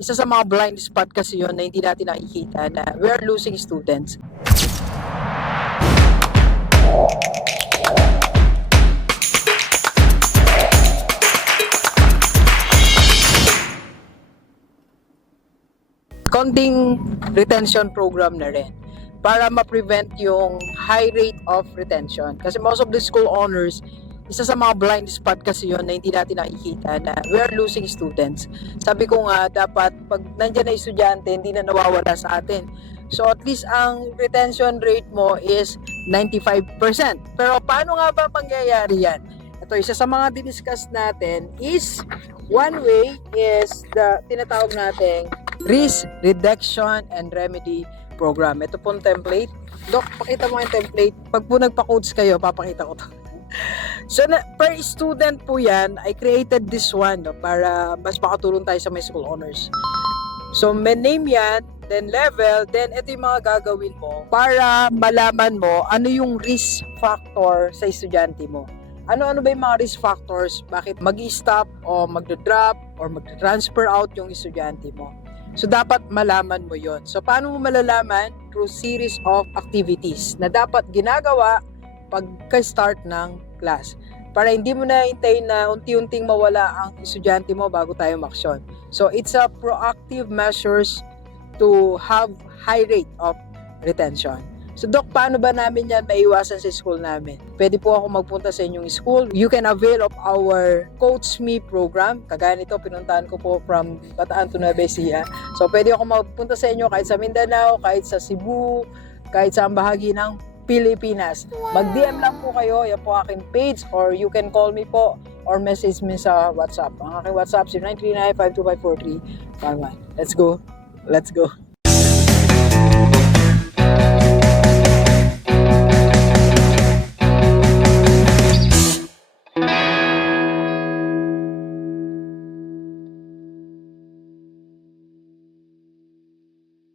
Isa sa mga blind spot kasi yun na hindi natin nakikita na we are losing students. Konting retention program na rin para ma-prevent yung high rate of retention. Kasi most of the school owners, isa sa mga blind spot kasi yun na hindi natin nakikita na we are losing students. Sabi ko nga, dapat pag nandiyan na estudyante, hindi na nawawala sa atin. So at least ang retention rate mo is 95%. Pero paano nga ba mangyayari yan? Ito, isa sa mga diniscuss natin is one way is the tinatawag nating risk reduction and remedy program. Ito pong template. Dok, pakita mo yung template. Pag po nagpa-codes kayo, papakita ko to. So, per student po yan, I created this one para mas makatulong tayo sa may school owners. So, may name yan, then level, then ito yung mga gagawin mo para malaman mo ano yung risk factor sa estudyante mo. Ano-ano ba yung mga risk factors? Bakit mag-stop o mag-drop or mag-transfer out yung estudyante mo? So, dapat malaman mo yon. So, paano mo malalaman? Through series of activities na dapat ginagawa pagka-start ng class. Para hindi mo na hintayin na unti-unting mawala ang estudyante mo bago tayo maksyon. So, it's a proactive measures to have high rate of retention. So, Doc, paano ba namin yan maiwasan sa school namin? Pwede po ako magpunta sa inyong school. You can avail of our Coach Me program. Kagaya nito, pinuntahan ko po from Bataan to Nueva Ecija. So, pwede ako magpunta sa inyo kahit sa Mindanao, kahit sa Cebu, kahit sa bahagi ng Pilipinas. Mag-DM lang po kayo. Yan po aking page or you can call me po or message me sa WhatsApp. Ang aking WhatsApp is 939-525-4351. Let's go. Let's go.